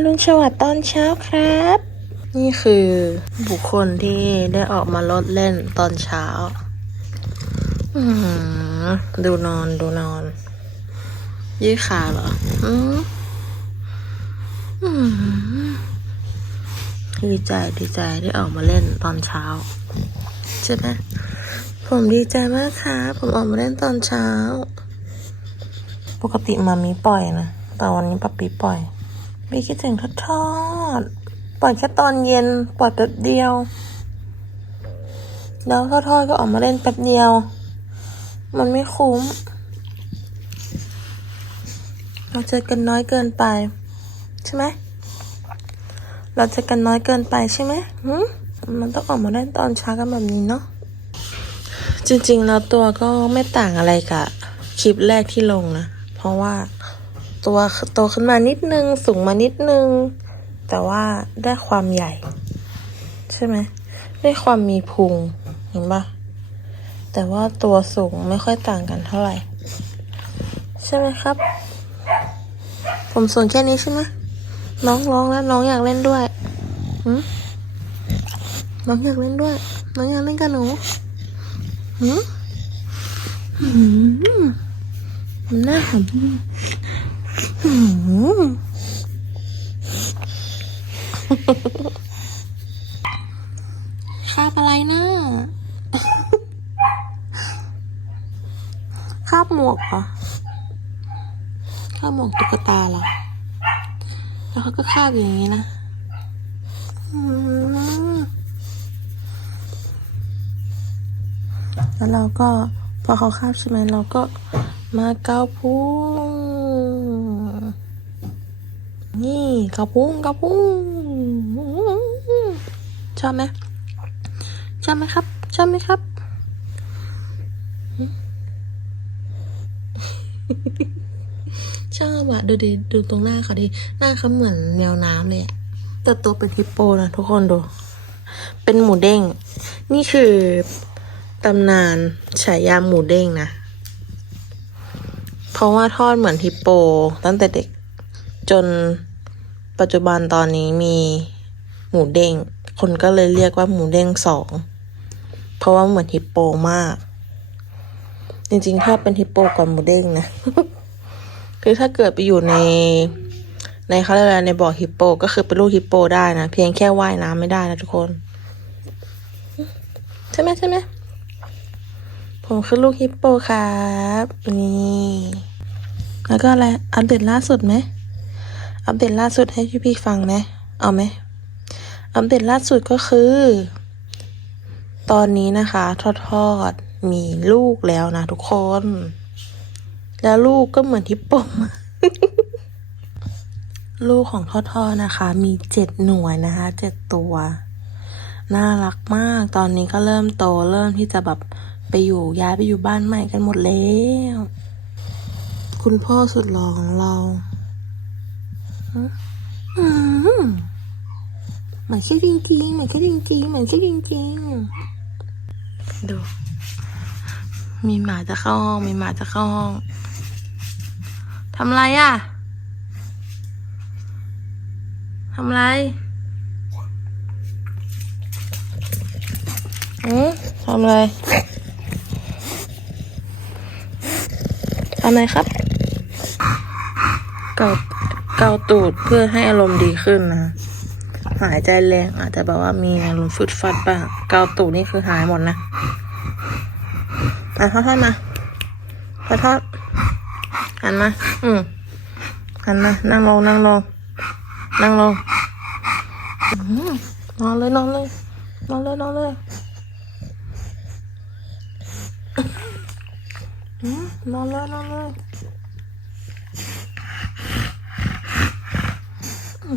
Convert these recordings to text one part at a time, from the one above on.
อรุณสวัสดิ์ตอนเช้าครับ นี่คือบุคคลที่ได้ออกมาลดเล่นตอนเช้าดูนอนดูนอน ยืดขาเหรอดีใจดีใจที่ออกมาเล่นตอนเช้า ใช่ไหมผมดีใจมากค่ะ ผมออกมาเล่นตอนเช้า ปกติมามีปล่อยนะ แต่วันนี้ปับปีปล่อย ไม่คิดถึงทอดทอดปล่อยแค่ตอนเย็นปล่อยแป๊บเดียว แล้วทอดทอดก็ออกมาเล่นแป๊บเดียว มันไม่คุ้ม เราเจอกันน้อยเกินไป ใช่ไหมเราเจอกันน้อยเกินไปใช่ไหมหืมมันต้องออกมาเล่นตอนเช้ากันแบบนี้เนาะจริงๆแล้วตัวก็ไม่ต่างอะไรกับคลิปแรกที่ลงนะ เพราะว่า ตัวโตขึ้นมานิดนึง สูงมานิดนึง แต่ว่าได้ความใหญ่ ใช่ไหมได้ความมีพุงเห็นปะแต่ว่าตัวสูงไม่ค่อยต่างกันเท่าไหร่ ใช่ไหมครับ ผมสูงแค่นี้ใช่ไหมน้องร้องแล้วน้องอยากเล่นด้วยหืมน้องอยากเล่นด้วย น้องอยากเล่นกับหนูหืมหืมหน้าหอมหืม คาบอะไรนะคาบหมวกเหรอคาบหมวกตุ๊กตาเหรอ แล้วเขาก็คาบอย่างนี้นะแล้วเราก็พอเขาคาบใช่ไหมเราก็มาเกาพุง นี่เกาพุงเกาพุงชอบไหมชอบไหมครับ ชอบไหมครับชอบอะดูดิดูตรงหน้าเขาดิหน้าเขาเหมือนแมวน้ำเลยแต่ตัวเป็นฮิปโปนะทุกคนดู เป็นหมูเด้ง นี่คือตำนานฉายาหมูเด้งนะ เพราะว่าทอดเหมือนฮิปโปตั้งแต่เด็กจน ปัจจุบันตอนนี้มีหมูเด้ง คนก็เลยเรียกว่าหมูเด้งสอง เพราะว่าเหมือนฮิปโปมาก จริงๆ ถ้าเป็นฮิปโปก่อนหมูเด้งนะ คือถ้าเกิดไปอยู่ใน ในเขาเรียกอะไรในบ่อฮิปโป ก็คือเป็นลูกฮิปโปได้นะ เพียงแค่ว่ายน้ำไม่ได้นะทุกคน ใช่ไหมใช่ไหมผมคือลูกฮิปโปครับ นี่ แล้วก็อะไร อัปเดตล่าสุดไหม อัปเดตล่าสุดให้พี่ๆฟังไหมเอาไหมอัปเดตล่าสุดก็คือ ตอนนี้นะคะทอดทอดมีลูกแล้วนะทุกคน แล้วลูกก็เหมือนฮิปโปมลูกของทอดทอดนะคะ มีเจ็ดหน่วยนะคะเจ็ดตัว น่ารักมาก ตอนนี้ก็เริ่มโตเริ่มที่จะแบบไปอยู่ย้ายไปอยู่บ้านใหม่กันหมดแล้ว คุณพ่อสุดหล่อของเรา เหมือนชื่อจริงๆเหมือนชื่อจริงๆเหมือนชื่อจริงๆดู มีหมาจะเข้าห้อง มีหมาจะเข้าห้องทำไรอะทำไรอืมทำไรทำไรครับกา เกาตูดเพื่อให้อารมณ์ดีขึ้นนะ หายใจแรงอาจจะแบบว่ามีอารมณ์ฟึดฟัดบ้างเกาตูดนี่คือหายหมดนะอะทอดมาทอดทอดหันมา อืมหันมา นั่งลง นั่งลง นั่งลงนอนเลย นอนเลย นอนเลย นอนเลยอืมนอนเลย นอนเลยอืมอ้าว น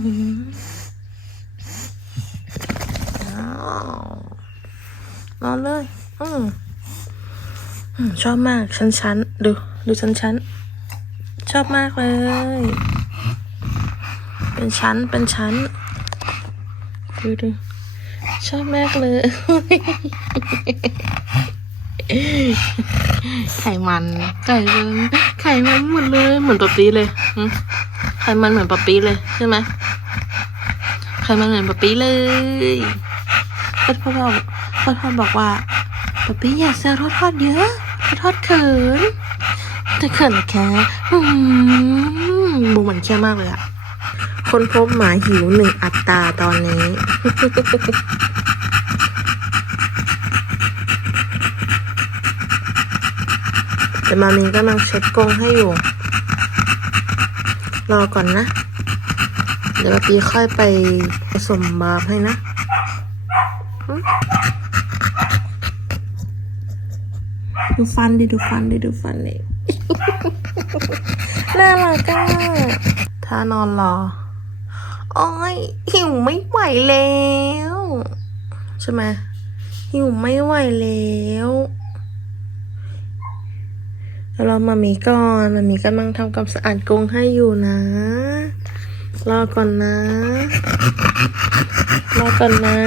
อนเลยอืมอืมชอบมากชั้นชั้นดู ดูชั้นชั้นชอบมากเลย เป็นชั้น เป็นชั้น ดูดูชอบมากเลยไขมันไก่มันไขมันหมดเลย เหมือนปะปีเลย ไขมันเหมือนปะปี้เลยใช่ไหมเคยมาเหมือนป๊าปี้เลยก็พ่อบอกพ่อทอดบอกว่าป๊าปี้อย่าแซวทอดทอดเยอะทอดเขินแต่เขินแค่บูมันแค่มากเลยอะคนพบหมาหิวหนึ่งอัตราตอนนี้แต่มามีกำลังเช็ดกรงให้อยู่ รอก่อนนะ เดี๋ยวปีค่อยไปผสมบาร์ให้นะดูฟันดิดูฟันดิดูฟันดิน่ารักอะถ้านอนรอโอ้ยหิวไม่ไหวแล้ว ใช่ไหมหิวไม่ไหวแล้ว แล้วเรามามีก่อนมามีกำลังทำความสะอาดกรงให้อยู่นะ รอก่อนนะ รอก่อนนะ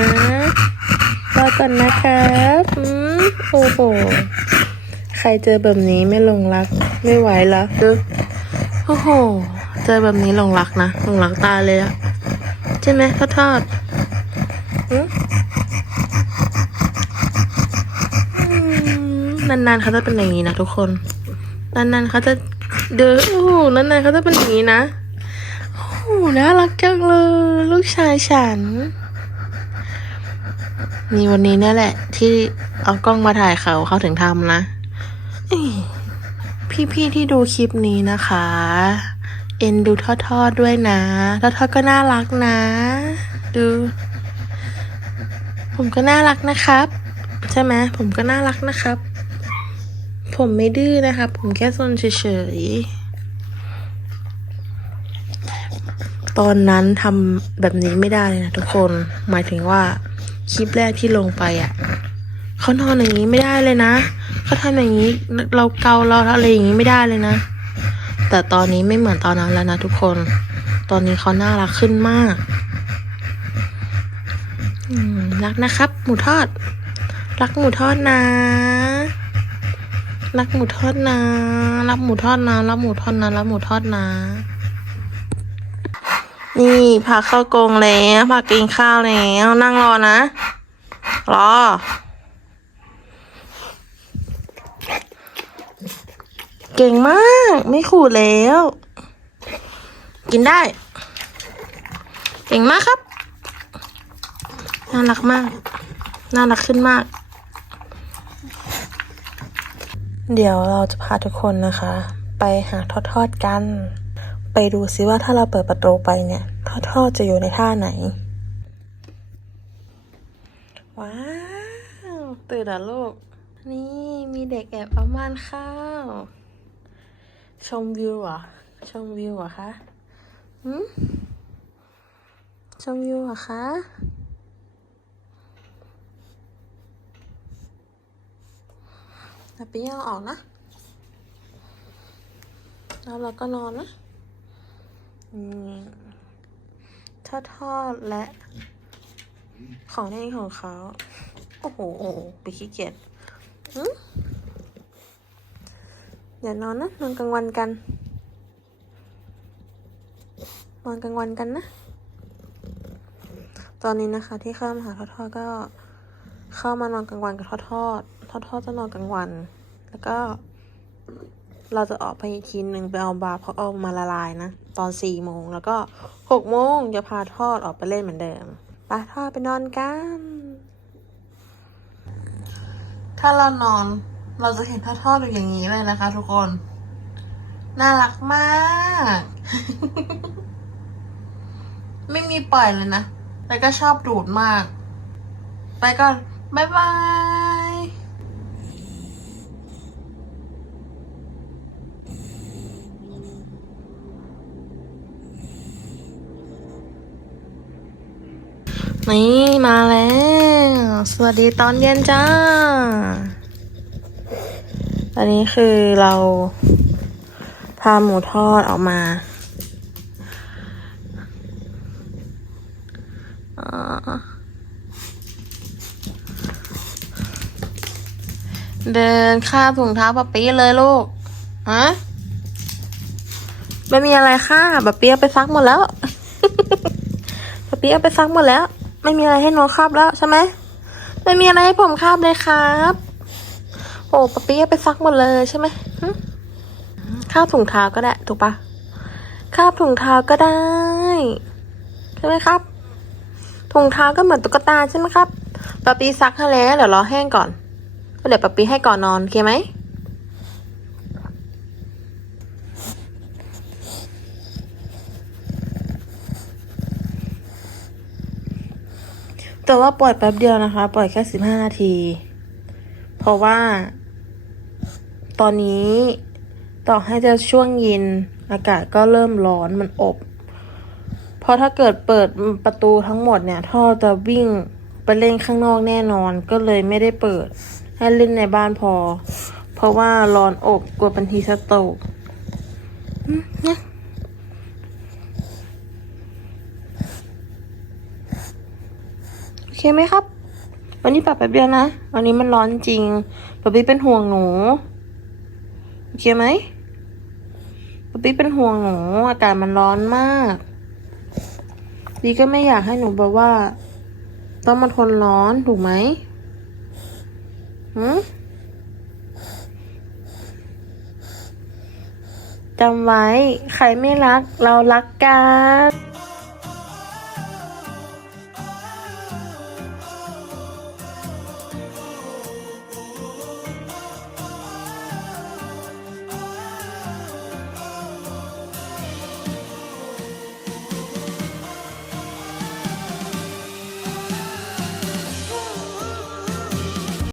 รอก่อนนะครับอืมโอ้โห ใครเจอแบบนี้ไม่หลงรัก ไม่ไหวแล้วโอ้โห เจอแบบนี้หลงรักนะหลงรักตาเลยอะใช่ไหมทอดทอดนานๆเขาจะเป็นอย่างนี้นะทุกคน นานๆเขาจะเดินโอ้นานๆเขาจะเป็นอย่างนี้นะโอ้น่ารักจังเลย ลูกชายฉัน นี่วันนี้นี่แหละ ที่เอากล้องมาถ่ายเขาเขาถึงทำนะพี่ๆที่ดูคลิปนี้นะคะ เอ็นดูทอดๆด้วยนะทอดๆก็น่ารักนะ ดู ผมก็น่ารักนะครับ ใช่ไหมผมก็น่ารักนะครับ ผมไม่ดื้อนะครับผมแค่ซนเฉยๆ ตอนนั้นทำแบบนี้ไม่ได้เลยนะทุกคน หมายถึงว่าคลิปแรกที่ลงไปอะเขานอนอย่างนี้ไม่ได้เลยนะเขาทำอย่างนี้เราเกาเราอะไรอย่างนี้ไม่ได้เลยนะ แต่ตอนนี้ไม่เหมือนตอนนั้นแล้วนะทุกคน ตอนนี้เขาน่ารักขึ้นมากรักนะครับ หมูทอด รักหมูทอดนะ รักหมูทอดนะ รักหมูทอดนะ รักหมูทอดนะ รักหมูทอดนะ นี่พาเข้ากรงแล้วพากินข้าวแล้ว นั่งรอนะ รอ เก่งมาก ไม่ขูดแล้ว กินได้ เก่งมากครับ น่ารักมาก น่ารักขึ้นมาก เดี๋ยวเราจะพาทุกคนนะคะ ไปหาทอดทอดๆกัน ไปดูซิว่าถ้าเราเปิดประตูไปเนี่ย ทอดทอดๆจะอยู่ในท่าไหน ว้าว ตื่นแล้วลูก นี่มีเด็กแอบเอาม่านข้าว ชมวิวเหรอ ชมวิวเหรอคะ หืมชมวิวเหรอคะ แต่ปีเอาออกนะ แล้วเราก็นอนนะทอดทอดๆและ ของเล่นของเขา โอ้โหไปขี้เกียจหืมอย่านอนนะนอนกลางวันกันนอนกลางวันกันนะ ตอนนี้นะคะที่เข้ามาหาทอทอดๆก็ เข้ามานอนกลางวันกับทอดทอดทอดทอดจะนอนกลางวัน แล้วก็ เราจะออกไปอีกทีหนึ่งไปเอาบาร์เพราะเอามาละลายนะ ตอนสี่โมงแล้วก็หกโมงจะพาทอดออกไปเล่นเหมือนเดิมไปทอดไปนอนกัน ถ้าเรานอนเราจะเห็นทอดทอดอยู่อย่างนี้เลยนะคะ ทุกคน น่ารักมาก ไม่มีปล่อยเลยนะ แล้วก็ชอบดูดมาก ไปก่อน บ๊ายบายนี่มาแล้ว สวัสดีตอนเย็นจ้า อันนี้คือเราทำหมูทอดออกมาอ่า เดินข้ามถุงเท้าปะปี้เลยลูกฮะไม่มีอะไรค่ะปะปี้เอาไปซักหมดแล้วปป๊าปี้เอาไปซักหมดแล้ว ไม่มีอะไรให้น้องคาบแล้วใช่ไหมไม่มีอะไรให้ผมคาบเลยครับโอ้ป๊าปี้เอาไปซักหมดเลยใช่ไหมหึคาบถุงเท้าก็ได้ถูกปะคาบถุงเท้าก็ได้ใช่ไหมครับถุงเท้าก็เหมือนตุ๊กตาใช่ไหมครับป๊าปี้ซักให้แล้วเดี๋ยวรอแห้งก่อน เดี๋ยวป๊าปี้ให้ก่อนนอนโอเคไหมแต่ว่าปล่อยแป๊บเดียวนะคะ ปล่อยแค่สิบห้านาที เพราะว่า ตอนนี้ต่อให้จะช่วงเย็นอากาศก็เริ่มร้อนมันอบ เพราะถ้าเกิดเปิดประตูทั้งหมดเนี่ย ท่อจะวิ่งไปเล่นข้างนอกแน่นอนก็เลยไม่ได้เปิด ให้เล่นในบ้านพอ เพราะว่าร้อนอบกลัวเป็นทีสโตกเนี่ยโอเคไหมครับ วันนี้ปรับแป๊บเดียวนะ วันนี้มันร้อนจริงป๊าปี้เป็นห่วงหนู โอเคไหมป๊าปี้เป็นห่วงหนู อากาศมันร้อนมากดีก็ไม่อยากให้หนูแบบว่า ต้องมาทนร้อนถูกไหม หืจำไว้ ใครไม่รัก เรารักกัน